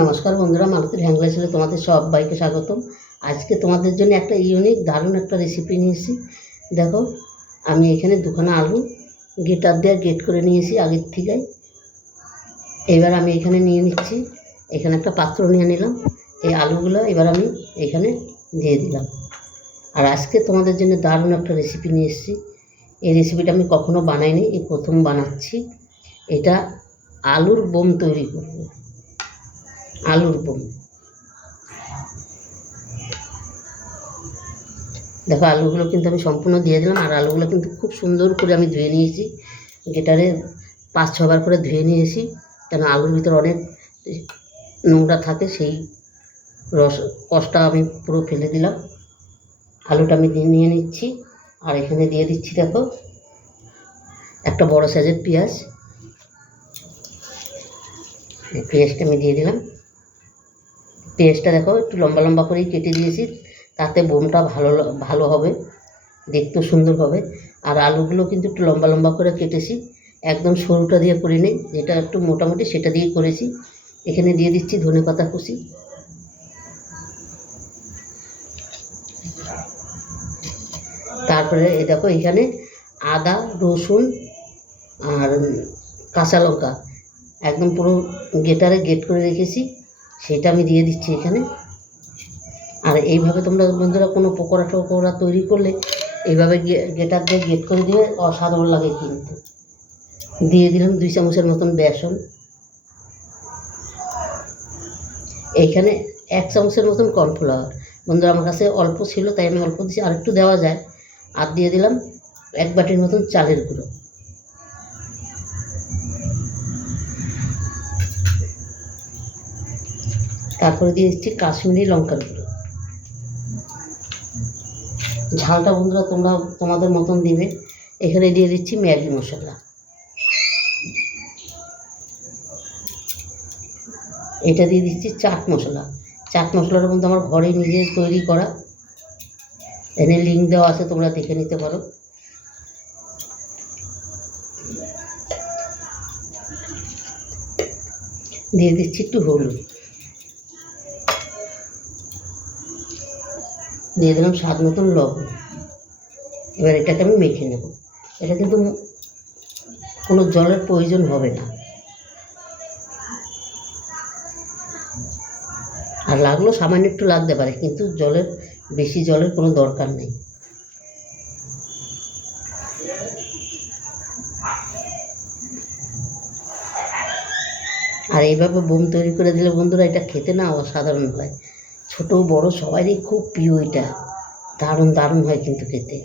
নমস্কার বন্ধুরা মালতির হ্যাংলা ছিল তোমাদের সবাইকে স্বাগতম। আজকে তোমাদের জন্য একটা ইউনিক দারুণ একটা রেসিপি নিয়েছি। দেখো, আমি এখানে দুখানা আলু গেটার দিয়ে গেট করে নিয়েছি আগের থেকে এবার আমি এখানে নিয়ে নিচ্ছি, এখানে একটা পাত্র নিয়ে নিলাম। এই আলুগুলো এবার আমি এখানে দিয়ে দিলাম। আর আজকে তোমাদের জন্য দারুণ একটা রেসিপি নিয়ে এসেছি। এই রেসিপিটা আমি কখনো বানাইনি, এই প্রথম বানাচ্ছি। এটা আলুর বোম তৈরি করব। আলুর দেখো, আলুগুলো কিন্তু আমি সম্পূর্ণ দিয়ে দিলাম, আর আলুগুলো কিন্তু খুব সুন্দর করে আমি ধুয়ে নিয়েছি। গেটারে পাঁচ, ছবার করে ধুয়ে নিয়েছি, কেন আলুর ভিতরে অনেক নোংরা থাকে, সেই রস কষটা আমি পুরো ফেলে দিলাম। আলুটা আমি দিয়ে নিয়ে নিচ্ছি, আর এখানে দিয়ে দিচ্ছি দেখো, একটা বড় সাইজের পেঁয়াজ। পেঁয়াজটা আমি দিয়ে দিলাম। পেঁয়াজটা দেখো, একটু লম্বা লম্বা করেই কেটে দিয়েছি। তাতে বোমটা ভালো ভালো হবে দেখতেও সুন্দর হবে। আর আলুগুলো কিন্তু একটু লম্বা লম্বা করে কেটেছি। একদম সরুটা দিয়ে করি নিই, যেটা একটু মোটামুটি সেটা দিয়ে করেছি। এখানে দিয়ে দিচ্ছি ধনে পাতা কুচি। তারপরে এই দেখো, এখানে আদা, রসুন আর কাঁচা লঙ্কা। একদম পুরো গেটারে গেট করে রেখেছি। সেটা আমি দিয়ে দিচ্ছি এখানে। আর এইভাবে তোমরা বন্ধুরা কোনো পকোড়া টকোড়া তৈরি করলে এইভাবে গেটার দিয়ে গেট করে দিলে অসাধারণ লাগে কিন্তু। দিয়ে দিলাম দুই চামচের মতন বেসন। এইখানে এক চামচের মতন কর্নফ্লাওয়ার। বন্ধুরা আমার কাছে অল্প ছিল, তাই আমি অল্প দিচ্ছি আর একটু দেওয়া যায়। আর দিয়ে দিলাম এক বাটির মতন চালের গুঁড়ো। তারপরে দিয়ে দিচ্ছি কাশ্মীরি লঙ্কার গুঁড়ো। ঝালটা বন্ধুরা তোমরা তোমাদের মতন দিবে। এখানে দিয়ে দিচ্ছি ম্যাগি মশলা। এটা দিয়ে দিচ্ছি চাট মশলা। চাট মশলাটা কিন্তু আমার ঘরে নিজে তৈরি করা। এখানে লিঙ্ক দেওয়া আছে, তোমরা দেখে নিতে পারো। দিয়ে দিচ্ছি একটু হলুদ। দিয়ে দিলাম স্বাদ মতন লবণ। এবার এটাকে আমি মেখে নেব। এটা কিন্তু কোনো জলের প্রয়োজন হবে না। আর লাগল সামান্য একটু লাগতে পারে, কিন্তু জলের, বেশি জলের কোনো দরকার নেই। আর এইভাবে বোম তৈরি করে দিলে বন্ধুরা, এটা খেতে না অসাধারণ হয়। ছোট, বড় সবারই খুব প্রিয় এটা। দারুণ দারুণ হয় কিন্তু খেতে।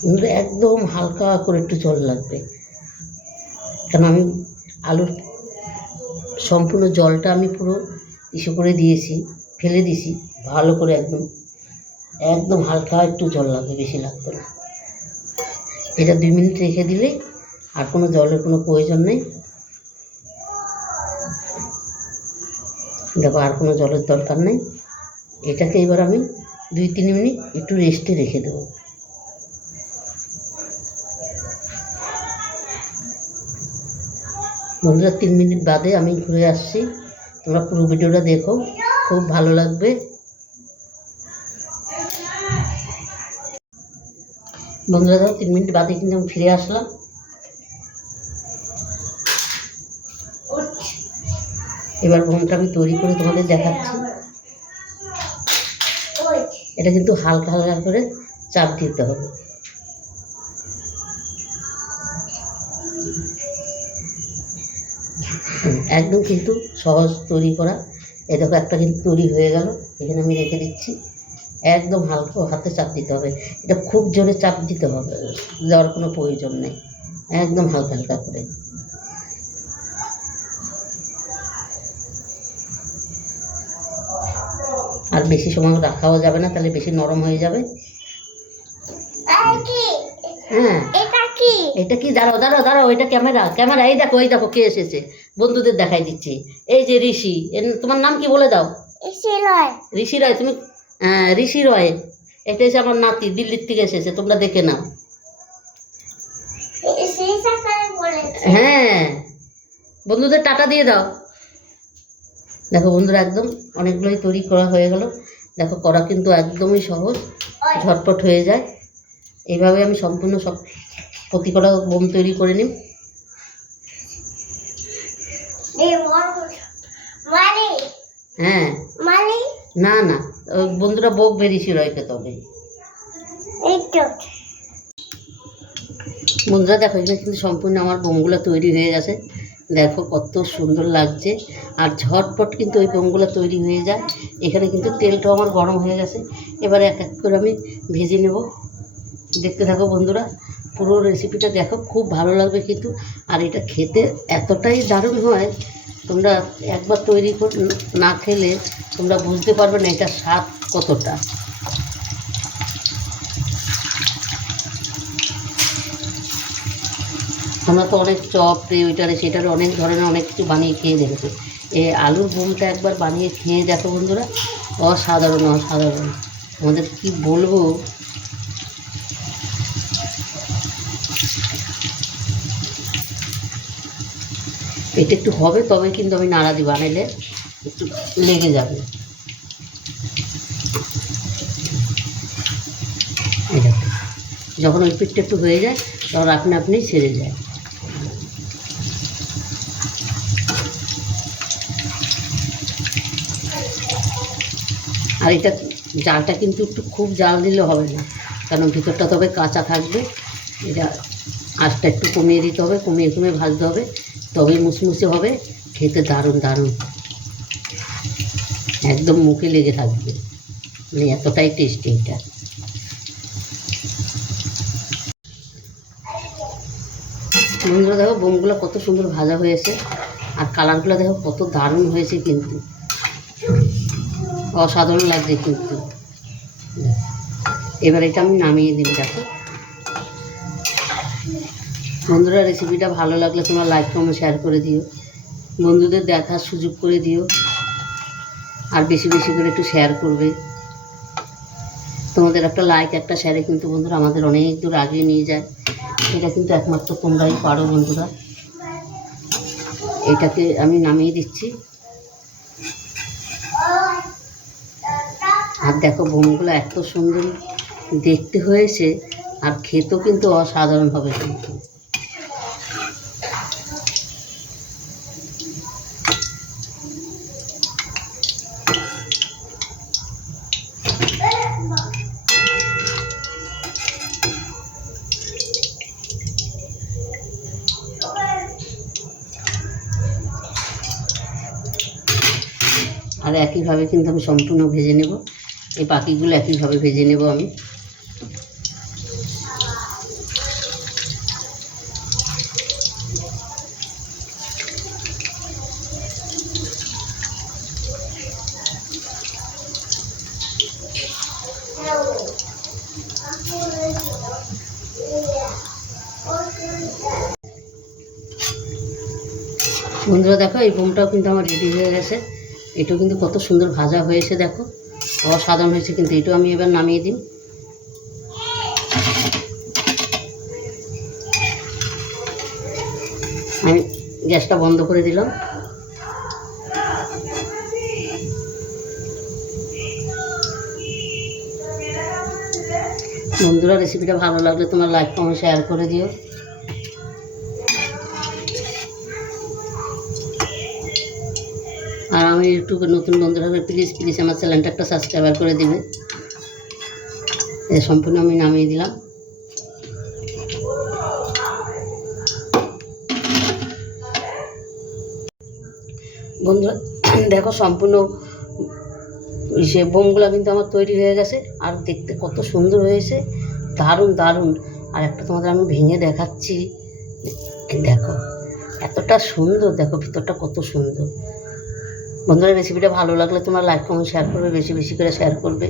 কিন্তু একদম হালকা করে একটু জল লাগবে। কারণ আমি আলুর সম্পূর্ণ জলটা আমি পুরো ইসে করে দিয়েছি, ফেলে দিয়েছি, ভালো করে একদম একদম হালকা একটু জল লাগবে, বেশি লাগবে না। এটা দুই মিনিট রেখে দিলে আর কোনো জলের কোনো প্রয়োজন নেই। দেখো, আর কোনো জলের দরকার নেই। এটাকে এবার আমি দুই তিন মিনিট একটু রেস্টে রেখে দেবো। বন্ধুরা, তিন মিনিট বাদে আমি ঘুরে আসছি। তোমরা পুরো ভিডিওটা দেখো। খুব ভালো লাগবে। বন্ধুরা তিন মিনিট বাদে কিন্তু আমি ফিরে আসলাম। এবার বোমটা আমি তৈরি করে তোমাদের দেখাচ্ছি। এটা কিন্তু হালকা হালকা করে চাপ দিতে হবে। একদম কিন্তু সহজ তৈরি করা। এই দেখো, একটা কিন্তু তৈরি হয়ে গেল। এখানে আমি রেখে দিচ্ছি। একদম হালকা হাতে চাপ দিতে হবে। এটা খুব জোরে চাপ দিতে হবে। দেওয়ার কোনো প্রয়োজন নেই। একদম হালকা হালকা করে। আর বেশি সময় রাখাও যাবে না তাহলে বেশি নরম হয়ে যাবে। হ্যাঁ। এটা কি? এটা কি? দাঁড়াও দাঁড়াও দাঁড়াও এটা ক্যামেরা ক্যামেরা এই দেখো এই দেখো কে এসেছে। বন্ধুদের দেখাই দিচ্ছি। এই যে ঋষি এর- তোমার নাম কি বলে দাও? ঋষি রায়। তুমি হ্যাঁ ঋষি রয়। এটা এসে আমার নাতি দিল্লির থেকে এসেছে তোমরা দেখে নাও। হ্যাঁ। বন্ধুদের টাটা দিয়ে দাও। দেখো বন্ধুরা একদম অনেকগুলোই তৈরি করা হয়ে গেল। দেখো করা কিন্তু একদমই সহজ ঝটপট হয়ে যায়। এইভাবে আমি সম্পূর্ণ সব প্রতি কটা বোম তৈরি করে নিই। হ্যাঁ। না না বন্ধুরা বোক বেরিয়েছিল একে তবে। বন্ধুরা দেখো এখানে কিন্তু সম্পূর্ণ আমার বোমগুলো তৈরি হয়ে গেছে। দেখো, কত সুন্দর লাগছে। আর ঝটপট কিন্তু ওই বোমগুলো তৈরি হয়ে যায়। এখানে কিন্তু তেলটাও আমার গরম হয়ে গেছে। এবারে এক এক করে আমি ভেজে নেব। দেখতে থাকো বন্ধুরা, পুরো রেসিপিটা দেখো, খুব ভালো লাগবে কিন্তু। আর এটা খেতে এতটাই দারুণ হয়, তোমরা একবার তৈরি না খেলে তোমরা বুঝতে পারবে না এটা স্বাদ কতটা। আমরা তো অনেক চপ ওইটারে, সেটারে অনেক ধরনের অনেক কিছু বানিয়ে খেয়ে দেখেছি। এই আলুর বোমটা একবার বানিয়ে খেয়ে দেখো বন্ধুরা, অসাধারণ অসাধারণ। আমাদের কি বলব? এটা একটু হবে তবে কিন্তু আমি নাড়া দিই বানাইলে একটু লেগে যাবে। যখন ওই পিঠটা একটু হয়ে যায়, তখন আপনি আপনি ছেড়ে যায়। আর এটা জালটা কিন্তু একটু খুব জাল দিলে হবে না। কারণ ভিতরটা তবে কাঁচা থাকবে। এটা আঁচটা একটু কমিয়ে দিতে হবে, কমিয়ে কমিয়ে ভাজতে হবে। তবেই মুসমুসে হবে, খেতে দারুণ দারুণ। একদম মুখে লেগে থাকবে। মানে এতটাই টেস্টি এটা। বন্ধুরা দেখো, বোমগুলো কত সুন্দর ভাজা হয়েছে। আর কালারগুলো দেখো, কত দারুণ হয়েছে কিন্তু। অসাধারণ লাগছে কিন্তু এবার এটা আমি নামিয়ে দিই দেখো। বন্ধুরা রেসিপিটা ভালো লাগলে তোমরা লাইক কমেন্ট শেয়ার করে দিও। বন্ধুদের দেখার সুযোগ করে দিও। আর বেশি বেশি করে একটু শেয়ার করবে। তোমাদের একটা লাইক একটা শেয়ারে কিন্তু বন্ধুরা আমাদের অনেক দূর আগিয়ে নিয়ে যায়। এটা কিন্তু একমাত্র তোমরাই পারো বন্ধুরা। এটাকে আমি নামিয়ে দিচ্ছি। আর দেখো বোমগুলো এত সুন্দর দেখতে হয়েছে, আর খেতেও কিন্তু অসাধারণ হবে কিন্তু। আর একইভাবে কিন্তু আমি সম্পূর্ণ ভেজে নেব। এই বাকিগুলো একইভাবে ভেজে নেব আমি। বন্ধুরা দেখো, এই বোমটাও কিন্তু আমার রেডি হয়ে গেছে। এটাও কিন্তু কত সুন্দর ভাজা হয়েছে, দেখো। অসাধারণ হয়েছে কিন্তু এটাও আমি এবার নামিয়ে দিই। আমি গ্যাসটা বন্ধ করে দিলাম। বন্ধুরা রেসিপিটা ভালো লাগলে তোমার লাইক কমেন্ট শেয়ার করে দিও। আর আমি ইউটিউবে নতুন বন্ধুরা হবে প্লিজ প্লিজ আমার চ্যানেলটা একটা সাবস্ক্রাইবার করে দিবে। সম্পূর্ণ আমি নামিয়ে দিলাম। বন্ধুরা, দেখো সম্পূর্ণ, সে বোমগুলো কিন্তু আমার তৈরি হয়ে গেছে। আর দেখতে কত সুন্দর হয়েছে। দারুণ দারুণ। আর একটা তোমাদের আমি ভেঙে দেখাচ্ছি। দেখো, এতটা সুন্দর। দেখো, ভিতরটা কত সুন্দর। বন্ধুরা রেসিপিটা ভালো লাগলে তোমরা লাইক কমেন্ট শেয়ার করবে, বেশি বেশি করে শেয়ার করবে।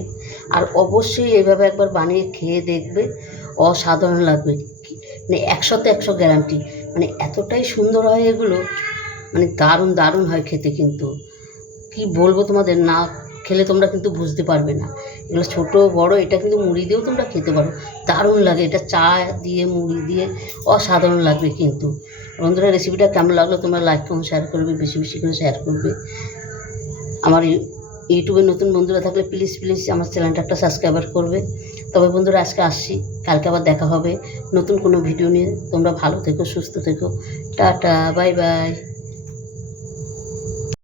আর অবশ্যই এইভাবে একবার বানিয়ে খেয়ে দেখবে, অসাধারণ লাগবে। মানে একশোতে একশো গ্যারান্টি মানে এতটাই সুন্দর হয় এগুলো মানে দারুণ দারুণ হয় খেতে কিন্তু। কি বলব তোমাদের, না খেলে তোমরা কিন্তু বুঝতে পারবে না। এগুলো ছোটো, বড়, এটা কিন্তু মুড়ি দিয়েও তোমরা খেতে পারো। দারুণ লাগে, এটা চা দিয়ে, মুড়ি দিয়ে, অসাধারণ লাগবে কিন্তু। বন্ধুরা রেসিপিটা কেমন লাগল তোমরা লাইক কমেন্ট শেয়ার করবে, বেশি বেশি করে শেয়ার করবে। আমার ইউটিউবে নতুন বন্ধুরা থাকলে প্লিজ প্লিজ আমার চ্যানেলটা একটা সাবস্ক্রাইবার করবে। তবে বন্ধুরা, আজকে আসছি, কালকে আবার দেখা হবে নতুন কোনো ভিডিও নিয়ে। তোমরা ভালো থেকো, সুস্থ থেকো। Tata bye bye